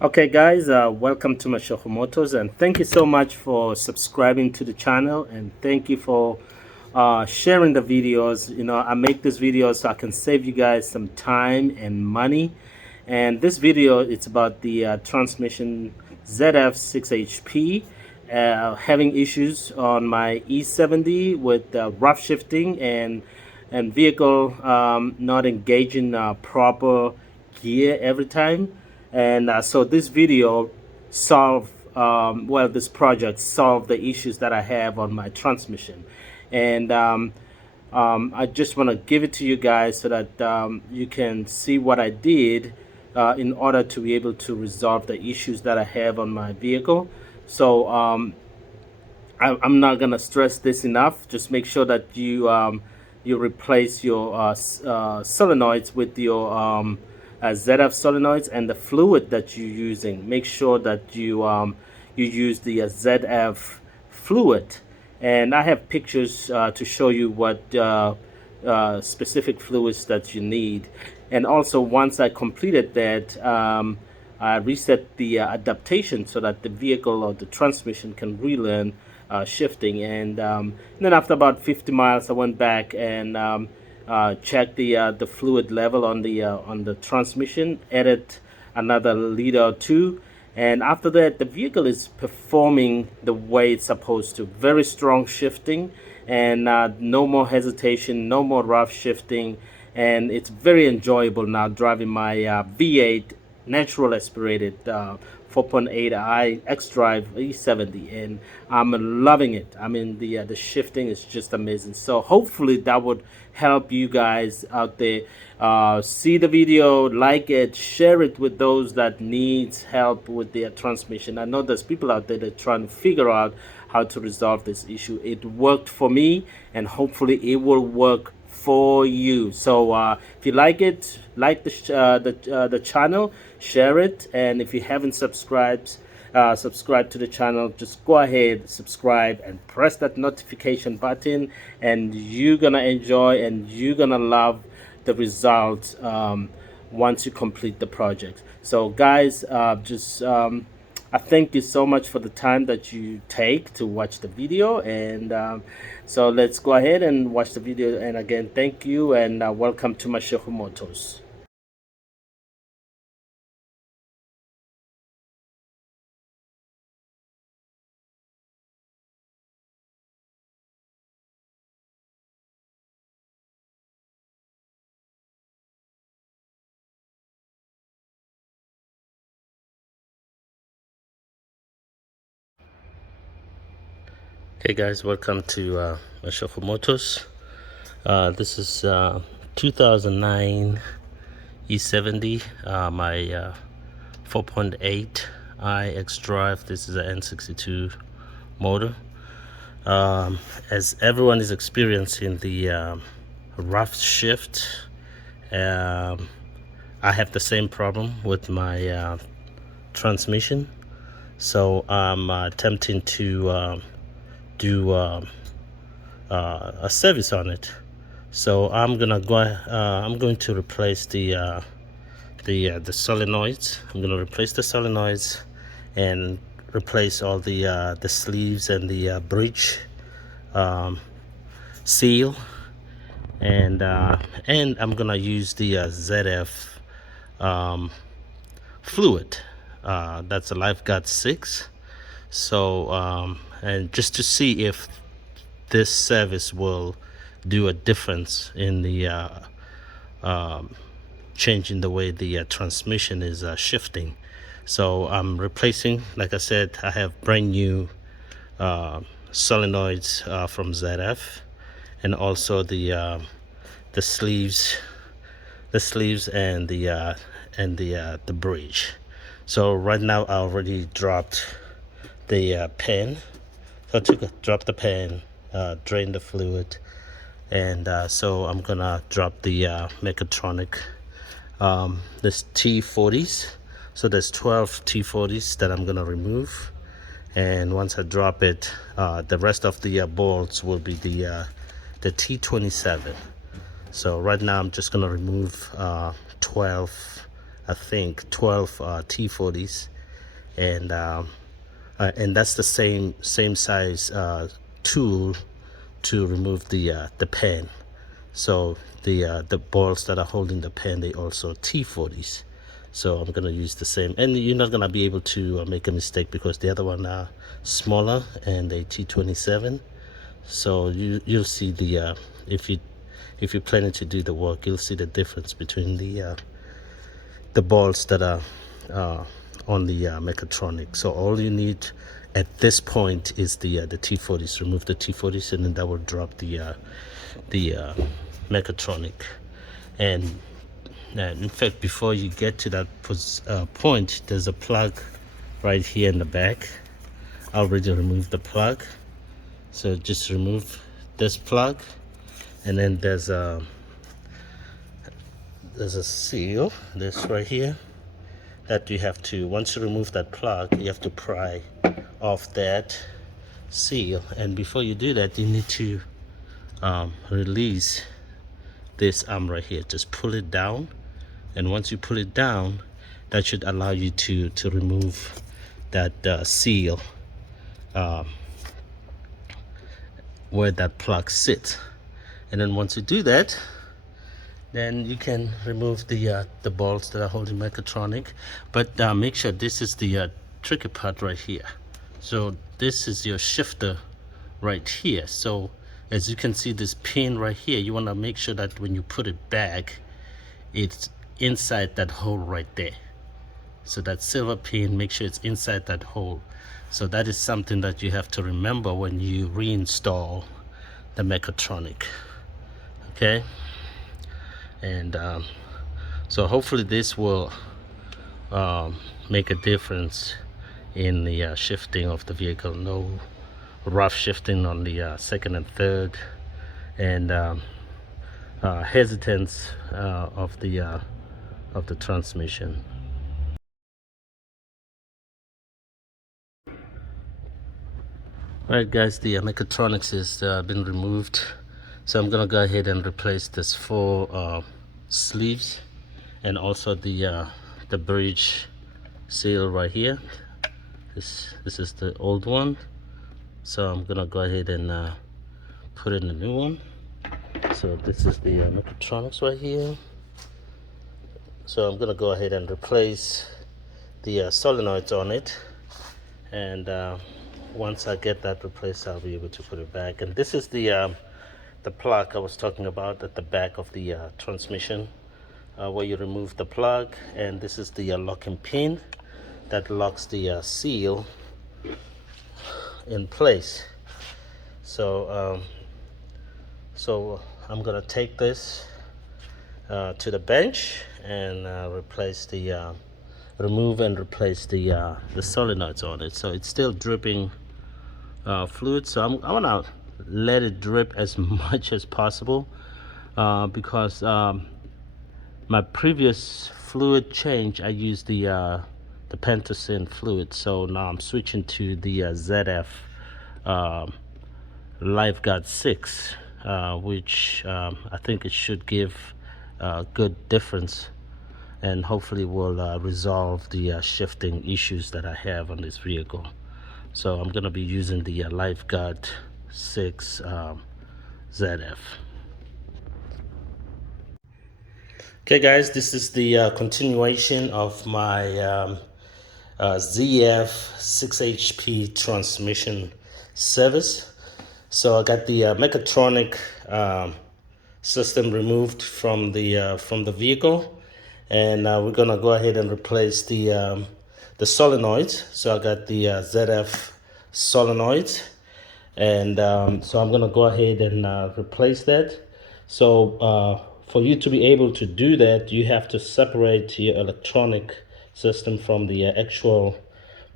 Okay guys, welcome to Mechatronic Motors, and thank you so much for subscribing to the channel, and thank you for sharing the videos. I make this video so I can save you guys some time and money. And this video, it's about the transmission ZF6HP having issues on my E70 with rough shifting and vehicle not engaging proper gear every time. And so this video this project solved the issues that I have on my transmission. And I just want to give it to you guys so that you can see what I did in order to be able to resolve the issues that I have on my vehicle. So I'm not gonna stress this enough. Just make sure that you replace your solenoids with your ZF solenoids, and the fluid that you're using. Make sure that you use the ZF fluid. And I have pictures to show you what specific fluids that you need. And also, once I completed that, I reset the adaptation so that the vehicle or the transmission can relearn shifting. And then after about 50 miles, I went back and checked the fluid level on the transmission, added another liter or two. And after that, the vehicle is performing the way it's supposed to. Very strong shifting, and no more hesitation, no more rough shifting. And it's very enjoyable now driving my V8 natural aspirated 4.8i xDrive E70, and I'm loving it. I mean, the shifting is just amazing. So hopefully that would help you guys out there. See the video, like it, share it with those that needs help with their transmission. I know there's people out there that are trying to figure out how to resolve this issue. It worked for me, and hopefully it will work for you. So if you like it, like the channel, share it, and if you haven't subscribed to the channel, just go ahead, subscribe, and press that notification button, and you're gonna enjoy and you're gonna love the results once you complete the project. So guys, I thank you so much for the time that you take to watch the video. And so let's go ahead and watch the video. And again, thank you, and welcome to Mechatronic Motors. Okay guys, welcome to Mechatronic Motors. This is 2009 E70, my 4.8i xDrive. This is an N62 motor. As everyone is experiencing the rough shift, I have the same problem with my transmission. So I'm attempting to do a service on it. So I'm going to replace the solenoids. I'm going to replace the solenoids and replace all the sleeves and the bridge seal, and I'm gonna use the ZF fluid. That's a Lifeguard 6. So and just to see if this service will do a difference in the changing the way the transmission is shifting. So I'm replacing, like I said, I have brand new solenoids from ZF, and also the sleeves and the bridge. So right now I already dropped the pen. So I dropped the pen, drained the fluid, and so I'm gonna drop the Mechatronic this T40s. So there's 12 T40s that I'm gonna remove, and once I drop it, the rest of the bolts will be the T27. So right now I'm just gonna remove 12 I think 12 T40s, and that's the same size tool to remove the pen. So the balls that are holding the pen, they also T40s. So I'm gonna use the same, and you're not gonna be able to make a mistake because the other one are smaller and a T27. So you'll see the if you're planning to do the work, you'll see the difference between the balls that are on the Mechatronic. So all you need at this point is the T40s. Remove the T40s, and then that will drop the Mechatronic. And in fact, before you get to that point, there's a plug right here in the back. I already removed the plug, so just remove this plug, and then there's a seal, this right here, that you have to, once you remove that plug, you have to pry off that seal. And before you do that, you need to release this arm right here. Just pull it down, and once you pull it down, that should allow you to remove that seal where that plug sits. And then once you do that, then you can remove the bolts that are holding Mechatronic. But make sure this is the tricky part right here. So this is your shifter right here. So as you can see, this pin right here, you want to make sure that when you put it back, it's inside that hole right there. So that silver pin, make sure it's inside that hole. So that is something that you have to remember when you reinstall the Mechatronic. Okay, and so hopefully this will make a difference in the shifting of the vehicle. No rough shifting on the second and third, and hesitance of the transmission. Alright guys, the Mechatronics has been removed, so I'm gonna go ahead and replace this 4 sleeves, and also the bridge seal right here. This is the old one, so I'm gonna go ahead and put in a new one. So this is the Mechatronics right here. So I'm gonna go ahead and replace the solenoids on it, and once I get that replaced, I'll be able to put it back. And this is the plug I was talking about at the back of the transmission, where you remove the plug, and this is the locking pin that locks the seal in place. So I'm gonna take this to the bench and replace the remove and replace the solenoids on it. So it's still dripping fluid, so I want to let it drip as much as possible, because my previous fluid change, I used the Pentacin fluid. So now I'm switching to the ZF Lifeguard 6, which I think it should give a good difference, and hopefully will resolve the shifting issues that I have on this vehicle. So I'm gonna be using the Lifeguard 6 ZF. Okay guys, this is the continuation of my ZF 6 HP transmission service. So I got the Mechatronic system removed from the vehicle, and we're gonna go ahead and replace the solenoids. So I got the ZF solenoids, and so I'm gonna go ahead and replace that. So for you to be able to do that, you have to separate your electronic system from the actual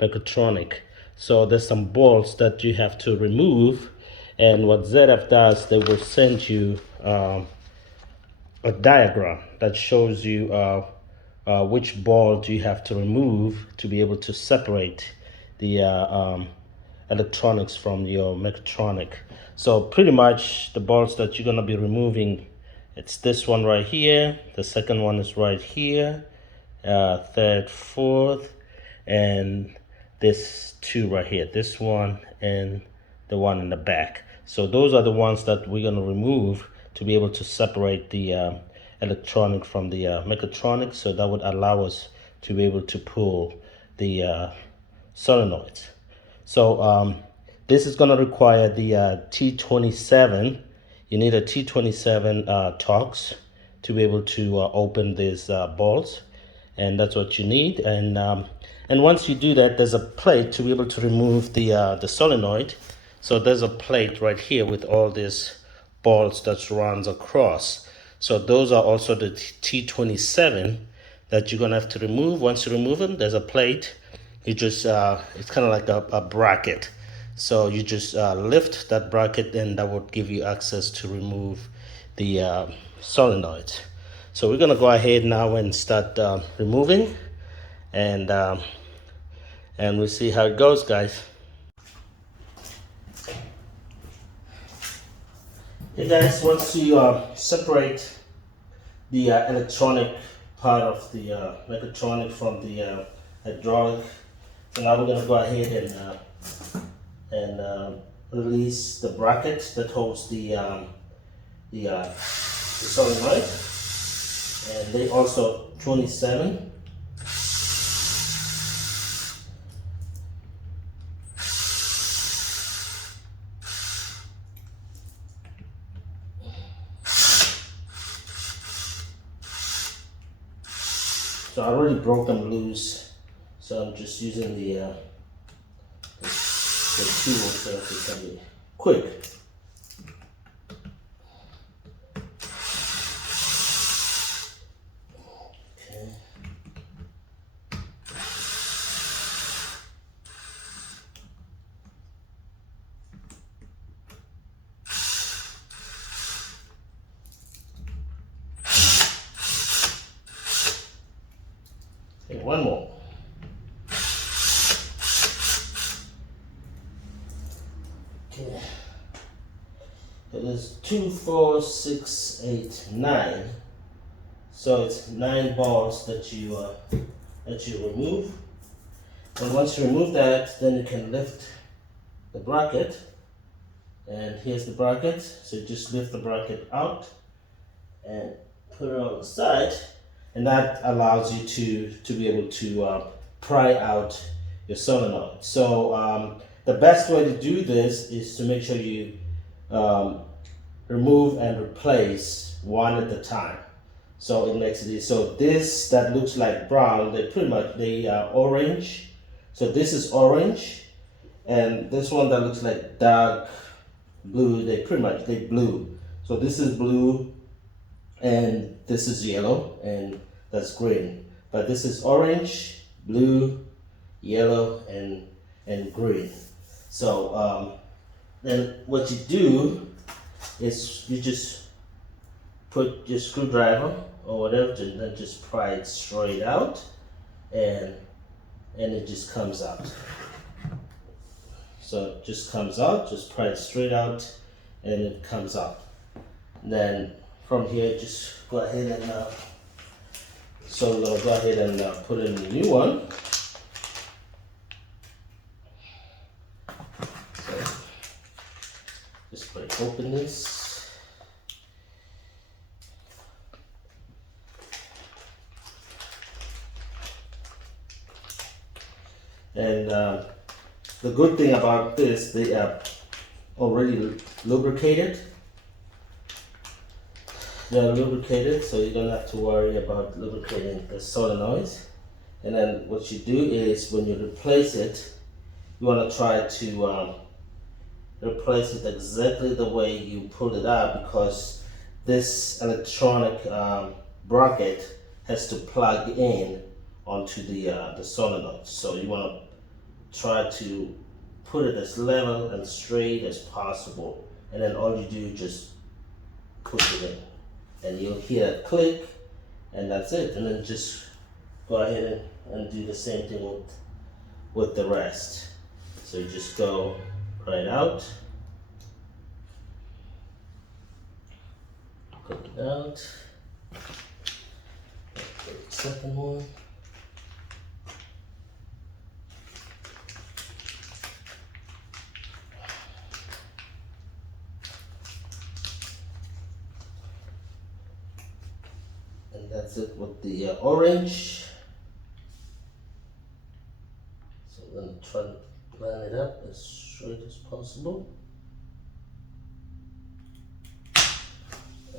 Mechatronic. So there's some bolts that you have to remove, and what ZF does, they will send you a diagram that shows you which bolt you have to remove to be able to separate the electronics from your Mechatronic. So pretty much the bolts that you're going to be removing, it's this one right here, the second one is right here, third, fourth, and this two right here, this one and the one in the back. So those are the ones that we're going to remove to be able to separate the electronic from the mechatronic, so that would allow us to be able to pull the solenoids. So this is going to require the T27. You need a T27 Torx to be able to open these bolts, and that's what you need. And once you do that, there's a plate to be able to remove the solenoid. So there's a plate right here with all these bolts that runs across. So those are also the T27 that you're gonna have to remove. Once you remove them, there's a plate. You just it's kind of like a bracket. So you just lift that bracket, and that would give you access to remove the solenoid. So we're gonna go ahead now and start removing, and we'll see how it goes, guys. Hey guys, once you separate the electronic part of the mechatronic from the hydraulic, so now we're gonna go ahead and release the bracket that holds the solenoid, and they also 27. So I already broke them loose, so I'm just using the tool so that it can be quick. Okay. Okay, one more. Okay. It is 2, 4, 6, 8, 9. So it's 9 balls that you remove. And once you remove that, then you can lift the bracket. And here's the bracket. So just lift the bracket out and put it on the side, and that allows you to be able to pry out your solenoid. So the best way to do this is to make sure you remove and replace one at a time. So it makes it easy. So this that looks like brown, they are orange. So this is orange, and this one that looks like dark blue, they blue. So this is blue, and this is yellow, and that's green. But this is orange, blue, yellow, and green. So then what you do is you just put your screwdriver or whatever, and then just pry it straight out, and it just comes out. So it just comes out, just pry it straight out, and it comes out. And then from here, just go ahead and so we'll go ahead and put in the new one. So just break open this. And the good thing about this, they are already lubricated. They are lubricated, so you don't have to worry about lubricating the solenoids. And then what you do is, when you replace it, you want to try to replace it exactly the way you pulled it out, because this electronic bracket has to plug in onto the solenoid. So you want to try to put it as level and straight as possible, and then all you do is just push it in, and you'll hear a click, and that's it. And then just go ahead and do the same thing with the rest. So you just go right out, click it out, second one. that's it with the orange. So I'm going to try to line it up as straight as possible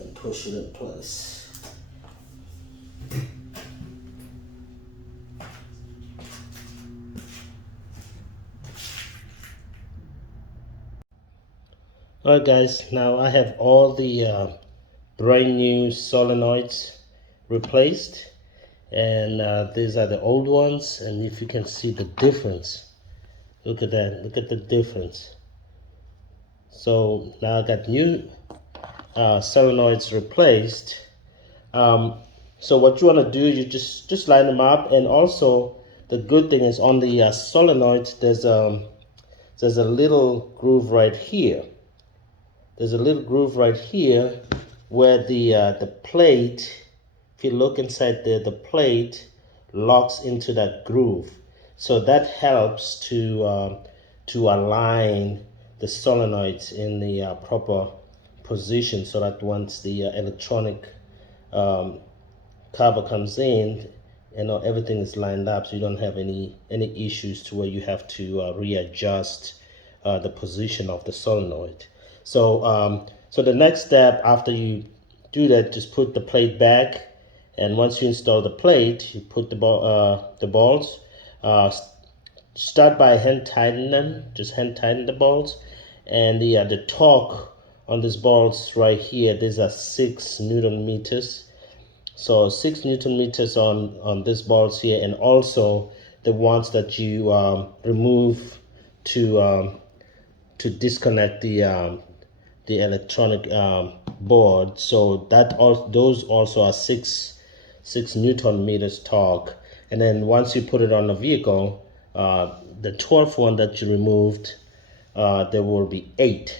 and push it in place. Alright guys, now I have all the brand new solenoids replaced, and these are the old ones, and if you can see the difference, look at that, look at the difference. So now I got new solenoids replaced. So what you want to do, you just line them up, and also the good thing is on the solenoid there's a little groove right here. There's a little groove right here where the plate, if you look inside there, the plate locks into that groove. So that helps to align the solenoids in the proper position, so that once the electronic cover comes in, you know, everything is lined up, so you don't have any issues to where you have to readjust the position of the solenoid. So so the next step after you do that, just put the plate back, and once you install the plate, you put the balls. Start by hand tighten them, just hand tighten the balls, and the torque on these balls right here, these are 6 Newton meters. So 6 Newton meters on these balls here, and also the ones that you remove to disconnect the electronic board. So that those also are 6 Newton meters torque. And then once you put it on the vehicle, the 12th one that you removed, there will be 8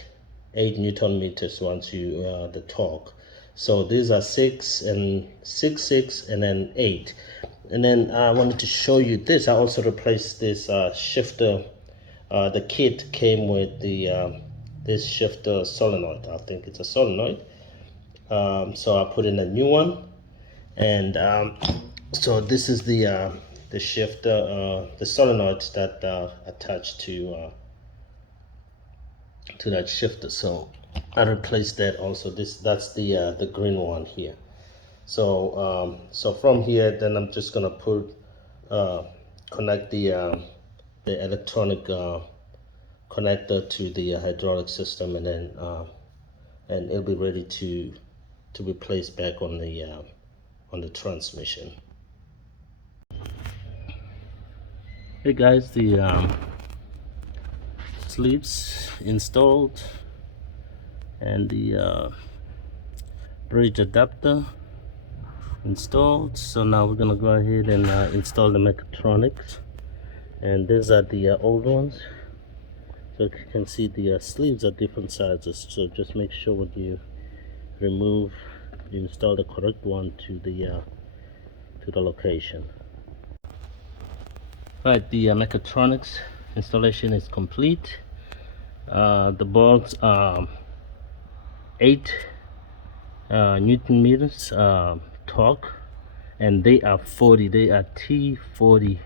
Newton meters once you the torque. So these are 6 and 6, and then 8. And then I wanted to show you this. I also replaced this shifter. The kit came with the this shifter solenoid. I think it's a solenoid. So I put in a new one, and so this is the shifter, the solenoids that attached to that shifter. So I replaced that also. That's the green one here. So so from here, then I'm just gonna put connect the electronic connector to the hydraulic system, and then and it'll be ready to be placed back on the transmission. Hey guys, the sleeves installed, and the bridge adapter installed. So now we're gonna go ahead and install the mechatronics, and these are the old ones. So you can see the sleeves are different sizes, so just make sure when you remove, you install the correct one to the location. Right, the mechatronics installation is complete. The bolts are 8 Newton meters torque, and they are T40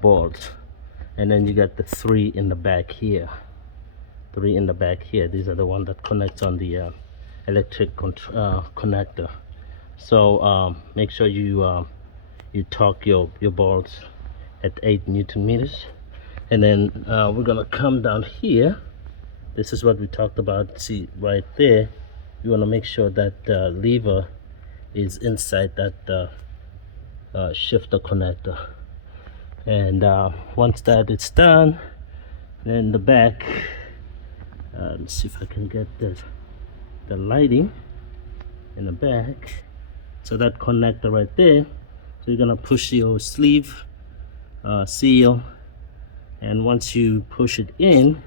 bolts. And then you got the 3 in the back here. 3 in the back here. These are the one that connects on the electric connector. So make sure you torque your bolts at 8 Newton meters. And then we're gonna come down here. This is what we talked about. See right there, you want to make sure that lever is inside that shifter connector. And once that is done, then the back, let's see if I can get the lighting in the back. So that connector right there, so you're gonna push your sleeve seal, and once you push it in,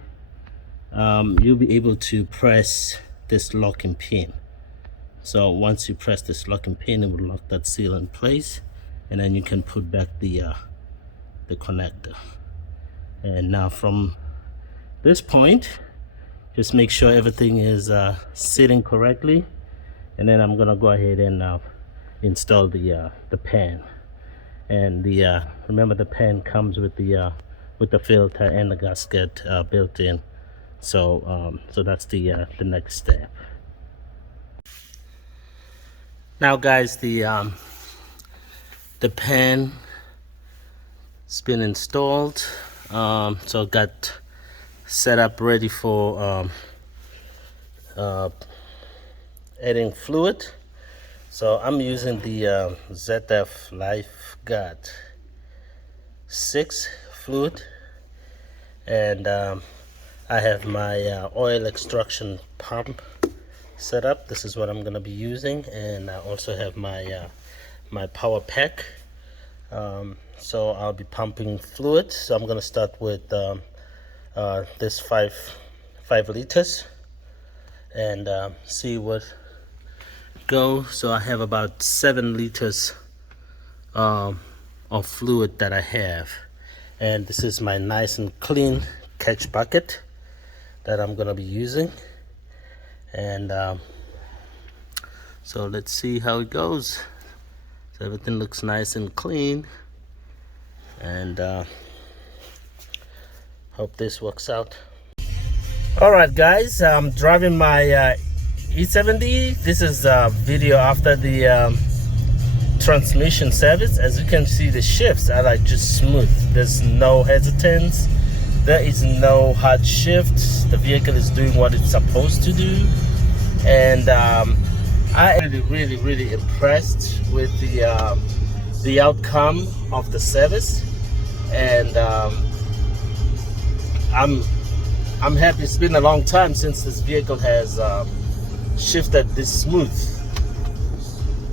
you'll be able to press this locking pin. So once you press this locking pin, it will lock that seal in place, and then you can put back the connector. And now from this point, just make sure everything is sitting correctly, and then I'm gonna go ahead and install the pan. And the remember, the pan comes with the filter and the gasket built in. So so that's the next step. Now guys, the pan has been installed, so got set up ready for adding fluid. So I'm using the ZF Lifeguard 6 fluid, and I have my oil extraction pump set up. This is what I'm going to be using, and I also have my my power pack. So I'll be pumping fluid. So I'm going to start with this 5 liters and see what goes. So I have about 7 liters of fluid that I have, and this is my nice and clean catch bucket that I'm going to be using. And so let's see how it goes. So everything looks nice and clean, and hope this works out. Alright guys, I'm driving my E70. This is a video after the transmission service. As you can see, the shifts are like just smooth. There's no hesitance, there is no hard shift. The vehicle is doing what it's supposed to do, and I am really impressed with the outcome of the service, and I'm happy. It's been a long time since this vehicle has shifted this smooth.